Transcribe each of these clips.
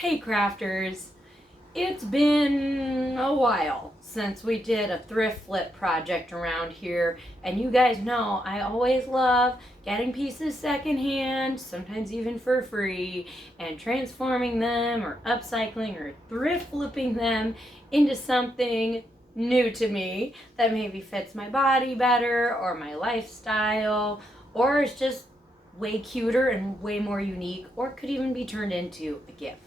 Hey crafters, it's been a while since we did a thrift flip project around here, and you guys know I always love getting pieces secondhand, sometimes even for free, and transforming them or upcycling or thrift flipping them into something new to me that maybe fits my body better or my lifestyle, or is just way cuter and way more unique, or could even be turned into a gift.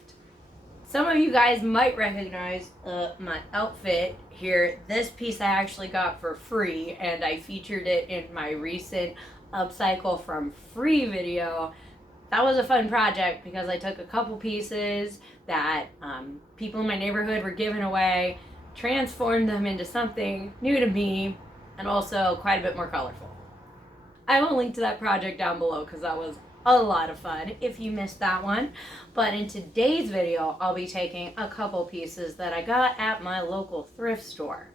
Some of you guys might recognize my outfit here. This piece I actually got for free, and I featured it in my recent upcycle from free video. That was a fun project because I took a couple pieces that people in my neighborhood were giving away, transformed them into something new to me, and also quite a bit more colorful. I will link to that project down below because that was a lot of fun if you missed that one. But in today's video, I'll be taking a couple pieces that I got at my local thrift store.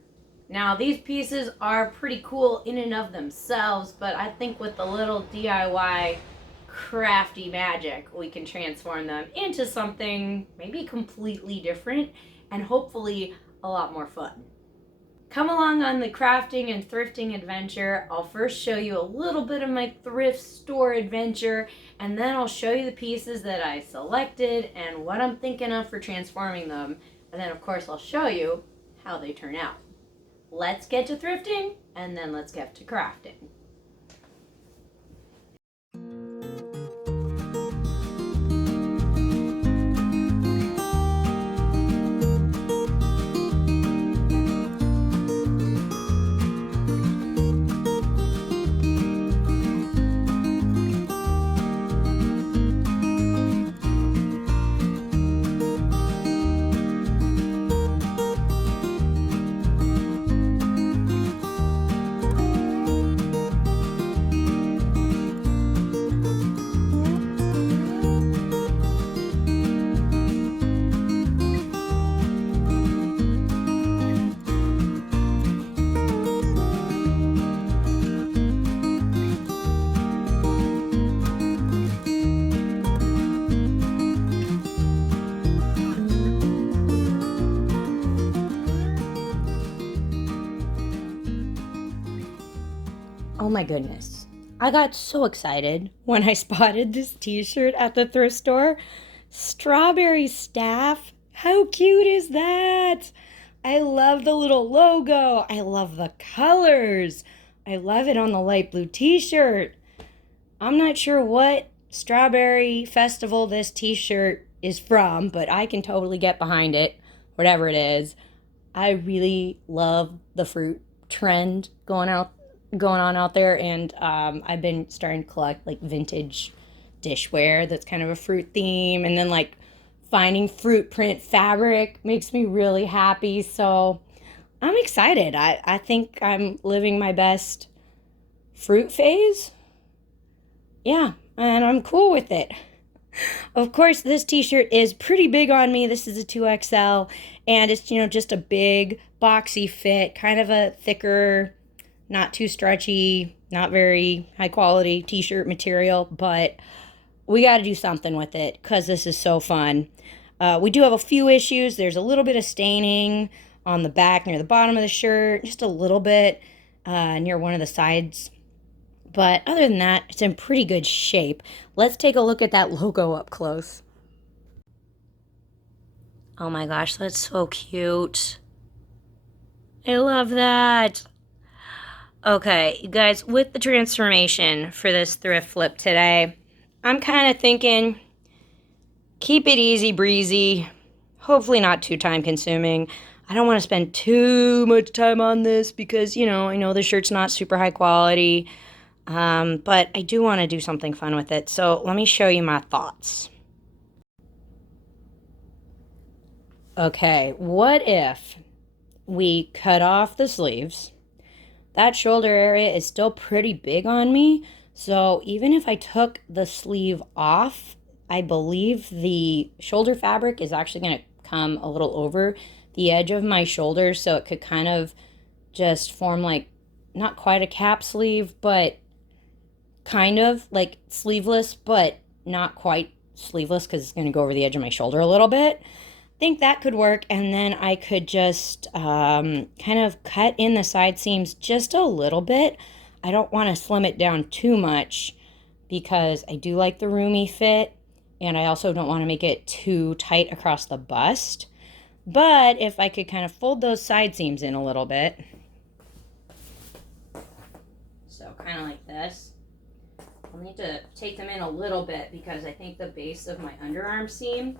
Now, these pieces are pretty cool in and of themselves, but I think with a little DIY crafty magic, we can transform them into something maybe completely different and hopefully a lot more fun. Come along on the crafting and thrifting adventure. I'll first show you a little bit of my thrift store adventure, and then I'll show you the pieces that I selected and what I'm thinking of for transforming them. And then of course I'll show you how they turn out. Let's get to thrifting, and then let's get to crafting. Oh my goodness. I got so excited when I spotted this t-shirt at the thrift store. Strawberry staff. How cute is that? I love the little logo. I love the colors. I love it on the light blue t-shirt. I'm not sure what strawberry festival this t-shirt is from, but I can totally get behind it, whatever it is. I really love the fruit trend going on out there, and I've been starting to collect like vintage dishware that's kind of a fruit theme, and then like finding fruit print fabric makes me really happy. So I'm excited. I think I'm living my best fruit phase. Yeah, and I'm cool with it. Of course, this t-shirt is pretty big on me. This is a 2XL, and it's, just a big boxy fit, kind of a thicker, not too stretchy, not very high quality t-shirt material, but we got to do something with it because this is so fun. We do have a few issues. There's a little bit of staining on the back near the bottom of the shirt, just a little bit near one of the sides. But other than that, it's in pretty good shape. Let's take a look at that logo up close. Oh my gosh, that's so cute. I love that. Okay, you guys, with the transformation for this thrift flip today, I'm kind of thinking keep it easy breezy, hopefully not too time consuming. I don't want to spend too much time on this because, I know the shirt's not super high quality, but I do want to do something fun with it. So let me show you my thoughts. Okay, what if we cut off the sleeves? That shoulder area is still pretty big on me, so even if I took the sleeve off, I believe the shoulder fabric is actually going to come a little over the edge of my shoulder, so it could kind of just form like, not quite a cap sleeve, but kind of like sleeveless, but not quite sleeveless because it's going to go over the edge of my shoulder a little bit. I think that could work, and then I could just kind of cut in the side seams just a little bit. I don't want to slim it down too much because I do like the roomy fit, and I also don't want to make it too tight across the bust. But if I could kind of fold those side seams in a little bit, so kind of like this. I'll need to take them in a little bit because I think the base of my underarm seam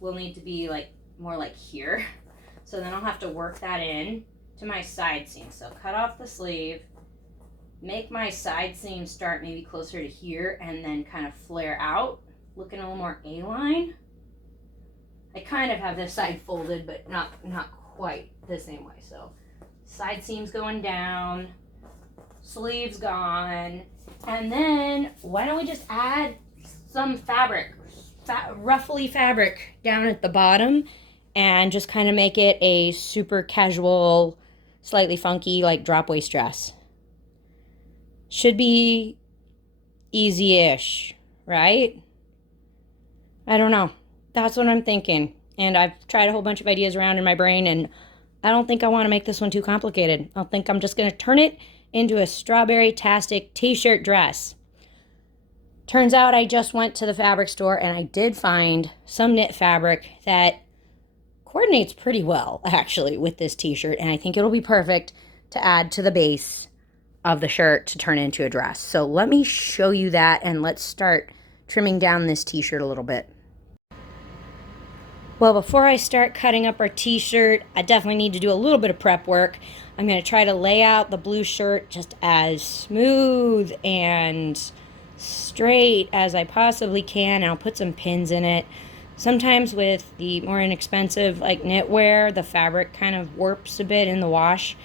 will need to be like more like here. So then I'll have to work that in to my side seam. So cut off the sleeve, make my side seam start maybe closer to here, and then kind of flare out, looking a little more A-line. I kind of have this side folded, but not quite the same way. So side seams going down, sleeves gone, and then why don't we just add some fabric, ruffly fabric down at the bottom, and just kind of make it a super casual, slightly funky, like drop waist dress. Should be easy-ish, right? I don't know. That's what I'm thinking. And I've tried a whole bunch of ideas around in my brain, and I don't think I want to make this one too complicated. I think I'm just going to turn it into a strawberry-tastic t-shirt dress. Turns out I just went to the fabric store and I did find some knit fabric that coordinates pretty well, actually, with this t-shirt. And I think it'll be perfect to add to the base of the shirt to turn into a dress. So let me show you that, and let's start trimming down this t-shirt a little bit. Well, before I start cutting up our t-shirt, I definitely need to do a little bit of prep work. I'm going to try to lay out the blue shirt just as smooth and straight as I possibly can. I'll put some pins in it. Sometimes with the more inexpensive like knitwear, the fabric kind of warps a bit in the wash,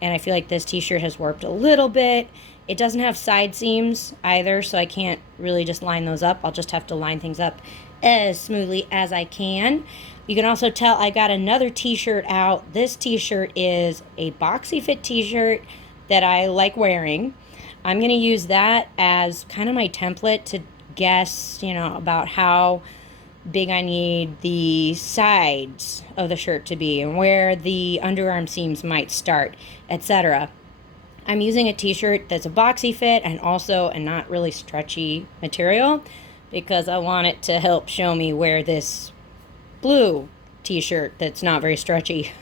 and I feel like this t-shirt has warped a little bit. It doesn't have side seams either, so I can't really just line those up. I'll just have to line things up as smoothly as I can. You can also tell I got another t-shirt out. This t-shirt is a boxy fit t-shirt that I like wearing. I'm going to use that as kind of my template to guess, about how big I need the sides of the shirt to be and where the underarm seams might start, etc. I'm using a t-shirt that's a boxy fit and also a not really stretchy material because I want it to help show me where this blue t-shirt that's not very stretchy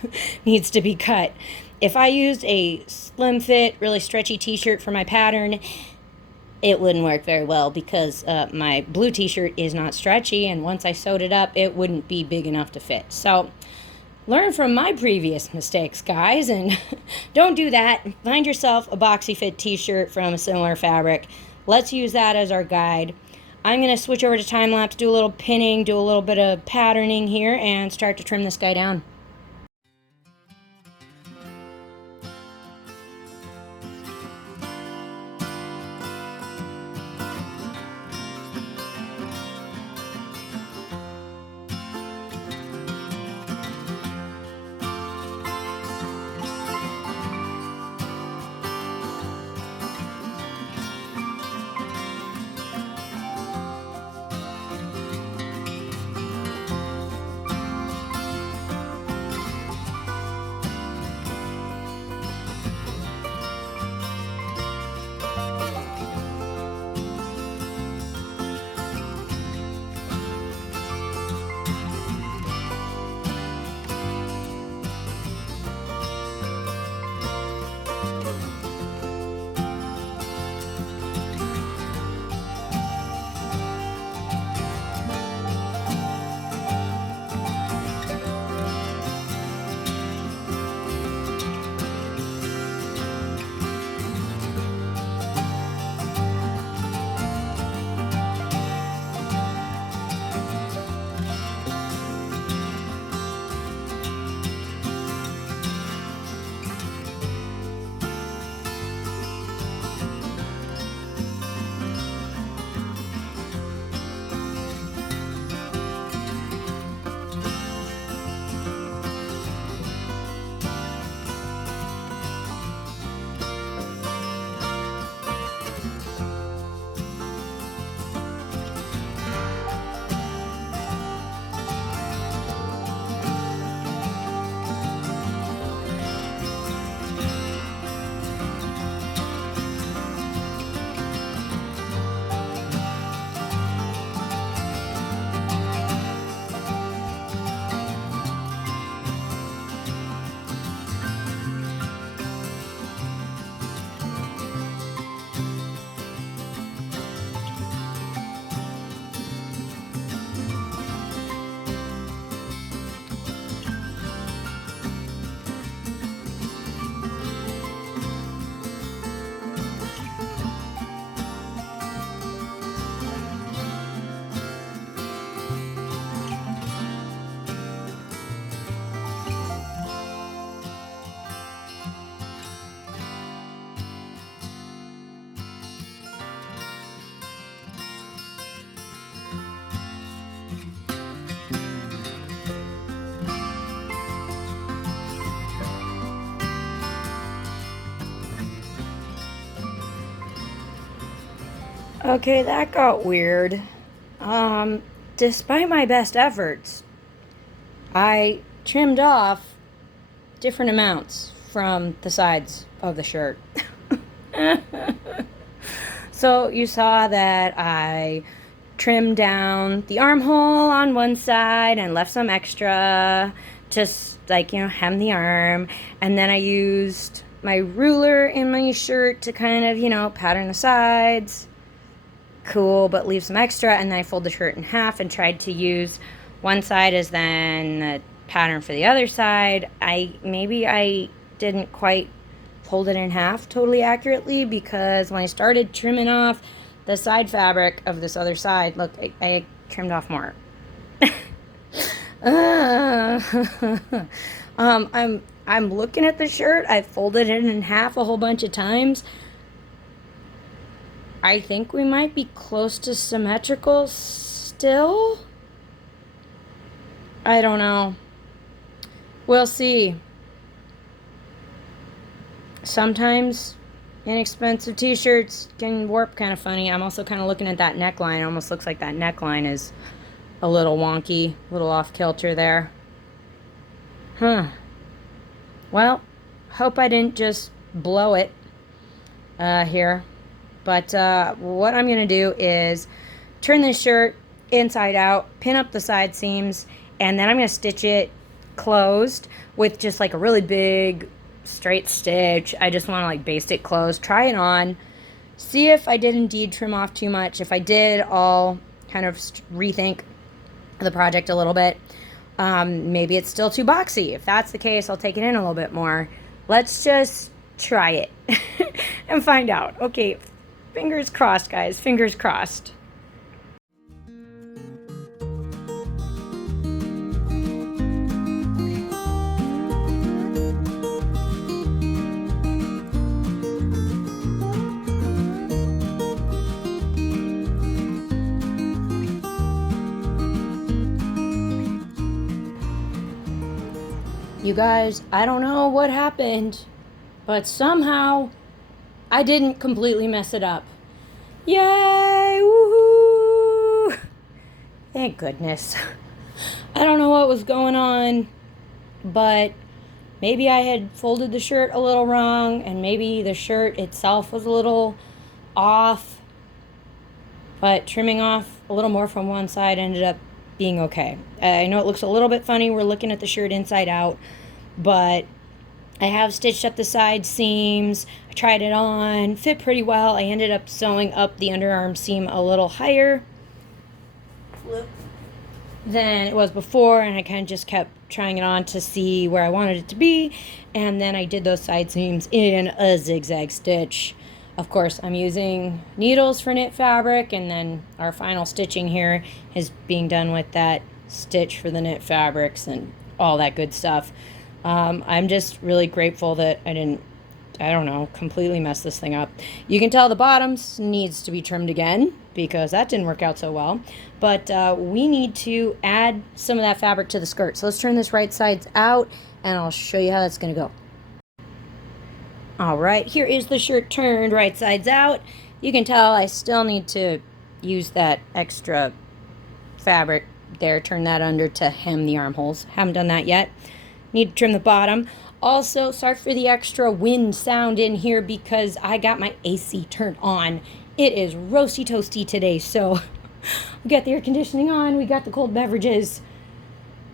needs to be cut. If I used a slim fit, really stretchy t-shirt for my pattern, it wouldn't work very well because my blue t-shirt is not stretchy, and once I sewed it up, it wouldn't be big enough to fit. So learn from my previous mistakes, guys, and don't do that. Find yourself a boxy fit t-shirt from a similar fabric. Let's use that as our guide. I'm going to switch over to time lapse, do a little pinning, do a little bit of patterning here, and start to trim this guy down. Okay, that got weird. Despite my best efforts, I trimmed off different amounts from the sides of the shirt. So you saw that I trimmed down the armhole on one side and left some extra, just like, hem the arm. And then I used my ruler in my shirt to kind of, pattern the sides. Cool, but leave some extra. And then I fold the shirt in half and tried to use one side as then the pattern for the other side. Maybe I didn't quite fold it in half totally accurately, because when I started trimming off the side fabric of this other side, look, I trimmed off more. I'm looking at the shirt. I folded it in half a whole bunch of times. I think we might be close to symmetrical still. I don't know. We'll see. Sometimes inexpensive t-shirts can warp kind of funny. I'm also kind of looking at that neckline. It almost looks like that neckline is a little wonky, a little off kilter there. Well, hope I didn't just blow it here. But what I'm going to do is turn this shirt inside out, pin up the side seams, and then I'm going to stitch it closed with just like a really big straight stitch. I just want to like baste it closed, try it on, see if I did indeed trim off too much. If I did, I'll kind of rethink the project a little bit. Maybe it's still too boxy. If that's the case, I'll take it in a little bit more. Let's just try it and find out. Okay, fingers crossed, guys, fingers crossed. You guys, I don't know what happened, but somehow I didn't completely mess it up. Yay! Woohoo! Thank goodness. I don't know what was going on, but maybe I had folded the shirt a little wrong, and maybe the shirt itself was a little off, but trimming off a little more from one side ended up being okay. I know it looks a little bit funny. We're looking at the shirt inside out, but I have stitched up the side seams. I tried it on, fit pretty well. I ended up sewing up the underarm seam a little higher than it was before, and I kind of just kept trying it on to see where I wanted it to be, and then I did those side seams in a zigzag stitch. Of course, I'm using needles for knit fabric, and then our final stitching here is being done with that stitch for the knit fabrics and all that good stuff. I'm just really grateful that I didn't, completely mess this thing up. You can tell the bottoms needs to be trimmed again because that didn't work out so well. But we need to add some of that fabric to the skirt. So let's turn this right sides out, and I'll show you how that's going to go. All right, here is the shirt turned right sides out. You can tell I still need to use that extra fabric there, turn that under to hem the armholes. Haven't done that yet. Need to trim the bottom. Also, sorry for the extra wind sound in here because I got my AC turned on. It is roasty toasty today, so we got the air conditioning on, we got the cold beverages.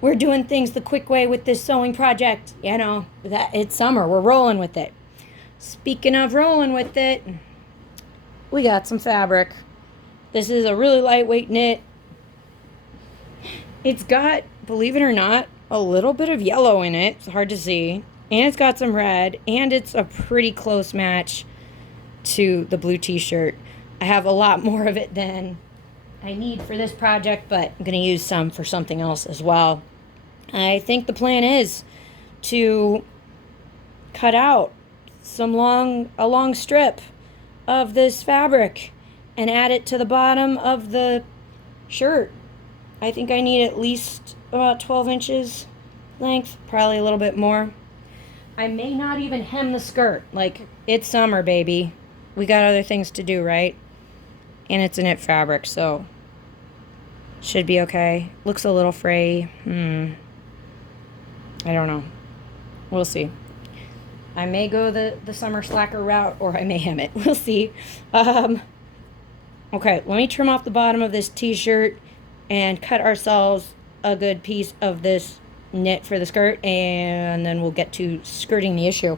We're doing things the quick way with this sewing project. That it's summer, we're rolling with it. Speaking of rolling with it, we got some fabric. This is a really lightweight knit. It's got, believe it or not, a little bit of yellow in it. It's hard to see. And it's got some red. And it's a pretty close match to the blue t-shirt. I have a lot more of it than I need for this project, but I'm going to use some for something else as well. I think the plan is to cut out a long strip of this fabric and add it to the bottom of the shirt. I think I need at least about 12 inches length, probably a little bit more. I may not even hem the skirt. Like, it's summer, baby. We got other things to do, right? and it's a knit fabric, so should be okay. Looks a little fray. I don't know. We'll see. I may go the summer slacker route, or I may hem it. We'll see. Okay, let me trim off the bottom of this t-shirt and cut ourselves a good piece of this knit for the skirt, and then we'll get to skirting the issue.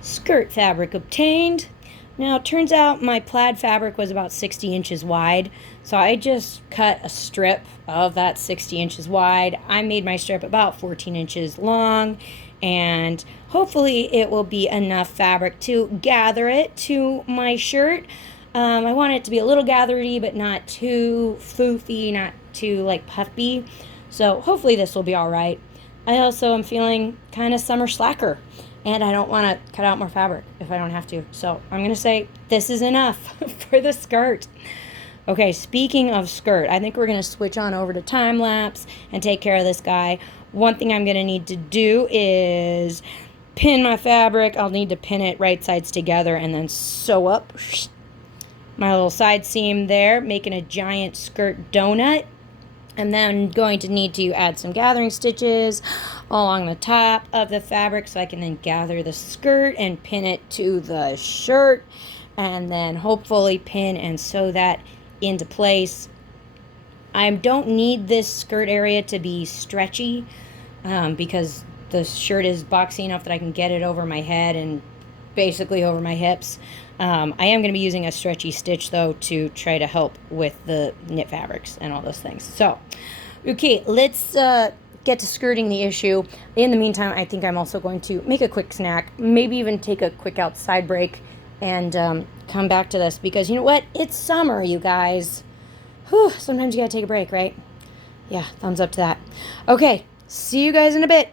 Skirt fabric obtained. Now, it turns out my plaid fabric was about 60 inches wide, so I just cut a strip of that 60 inches wide. I made my strip about 14 inches long, and hopefully it will be enough fabric to gather it to my shirt. I want it to be a little gathery, but not too foofy, not too like puffy. So hopefully this will be all right. I also am feeling kind of summer slacker, and I don't want to cut out more fabric if I don't have to. So I'm going to say this is enough for the skirt. Okay, speaking of skirt, I think we're going to switch on over to time lapse and take care of this guy. One thing I'm going to need to do is pin my fabric. I'll need to pin it right sides together and then sew up my little side seam there, making a giant skirt donut. And then going to need to add some gathering stitches along the top of the fabric so I can then gather the skirt and pin it to the shirt, and then hopefully pin and sew that into place. I don't need this skirt area to be stretchy because the shirt is boxy enough that I can get it over my head and basically over my hips. I am going to be using a stretchy stitch though to try to help with the knit fabrics and all those things. So, okay, let's get to skirting the issue. In the meantime, I think I'm also going to make a quick snack, maybe even take a quick outside break and come back to this because you know what? It's summer, you guys. Whew, sometimes you gotta take a break, right? Yeah, thumbs up to that. Okay, see you guys in a bit.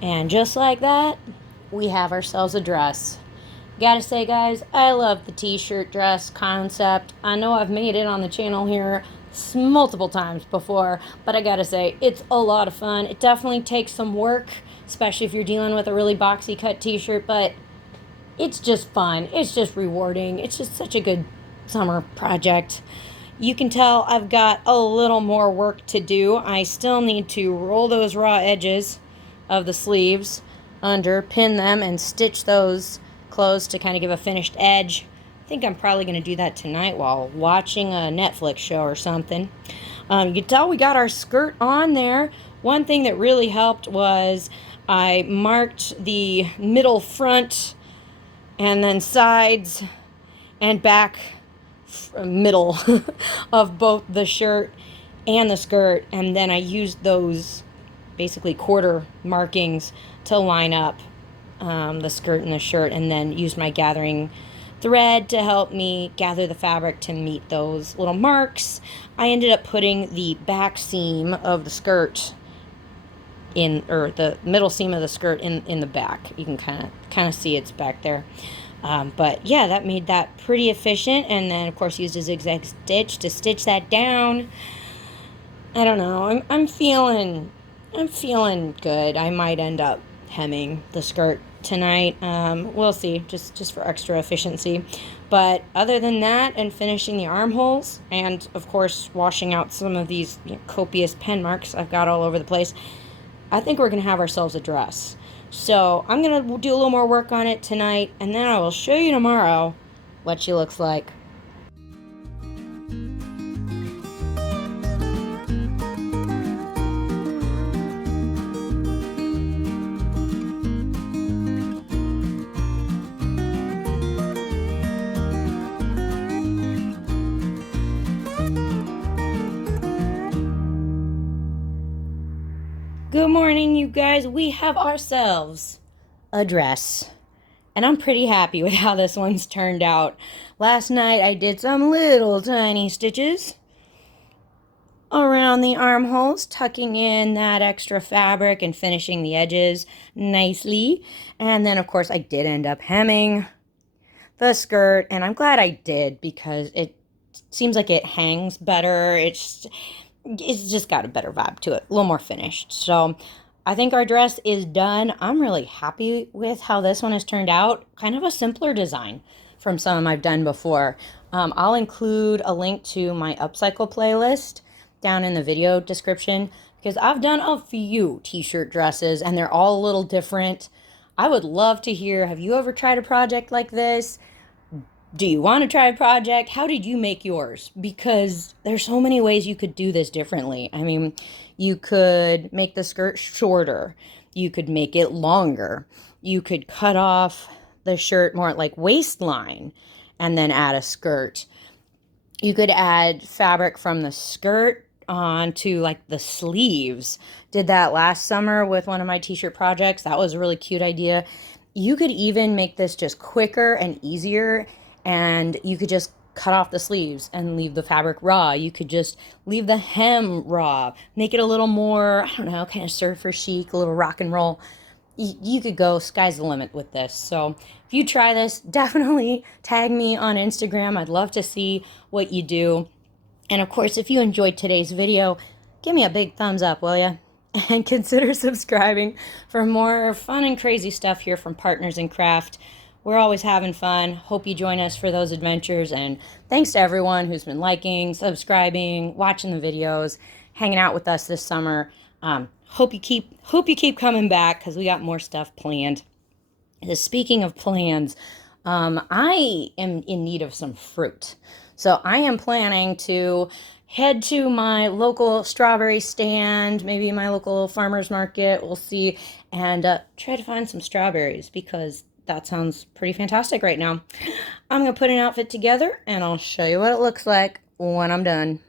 And just like that, we have ourselves a dress. Gotta say, guys, I love the t-shirt dress concept. I know I've made it on the channel here multiple times before, but I gotta say, it's a lot of fun. It definitely takes some work, especially if you're dealing with a really boxy cut t-shirt, but it's just fun. It's just rewarding. It's just such a good summer project. You can tell I've got a little more work to do. I still need to roll those raw edges of the sleeves under, pin them, and stitch those closed to kind of give a finished edge. I think I'm probably going to do that tonight while watching a Netflix show or something. You can tell we got our skirt on there. One thing that really helped was I marked the middle front and then sides and back middle of both the shirt and the skirt, and then I used those basically quarter markings to line up the skirt and the shirt, and then used my gathering thread to help me gather the fabric to meet those little marks. I ended up putting the back seam of the skirt in, or the middle seam of the skirt in the back. You can kind of see it's back there. But yeah, that made that pretty efficient, and then of course used a zigzag stitch to stitch that down. I don't know. I'm feeling good. I might end up hemming the skirt tonight. We'll see, just for extra efficiency. But other than that, and finishing the armholes, and of course washing out some of these copious pen marks I've got all over the place, I think we're gonna have ourselves a dress. So I'm going to do a little more work on it tonight, and then I will show you tomorrow what she looks like. Good morning, you guys. We have ourselves a dress, and I'm pretty happy with how this one's turned out. Last night I did some little tiny stitches around the armholes, tucking in that extra fabric and finishing the edges nicely. And then of course I did end up hemming the skirt, and I'm glad I did because it seems like it hangs better. It's just got a better vibe to it, a little more finished. So I think our dress is done. I'm really happy with how this one has turned out. Kind of a simpler design from some I've done before. I'll include a link to my upcycle playlist down in the video description, because I've done a few t-shirt dresses and they're all a little different. I would love to hear, have you ever tried a project like this? Do you want to try a project? How did you make yours? Because there's so many ways you could do this differently. I mean, you could make the skirt shorter. You could make it longer. You could cut off the shirt more like waistline and then add a skirt. You could add fabric from the skirt onto like the sleeves. Did that last summer with one of my t-shirt projects. That was a really cute idea. You could even make this just quicker and easier, and you could just cut off the sleeves and leave the fabric raw. You could just leave the hem raw, make it a little more, I don't know, kind of surfer chic, a little rock and roll. You could go, sky's the limit with this. So if you try this, definitely tag me on Instagram. I'd love to see what you do. And of course, if you enjoyed today's video, give me a big thumbs up, will ya? And consider subscribing for more fun and crazy stuff here from Partners in Craft. We're always having fun. Hope you join us for those adventures. And thanks to everyone who's been liking, subscribing, watching the videos, hanging out with us this summer. Hope you keep coming back, because we got more stuff planned. Speaking of plans, I am in need of some fruit. So I am planning to head to my local strawberry stand, maybe my local farmer's market, we'll see, and try to find some strawberries, because that sounds pretty fantastic right now. I'm going to put an outfit together, and I'll show you what it looks like when I'm done.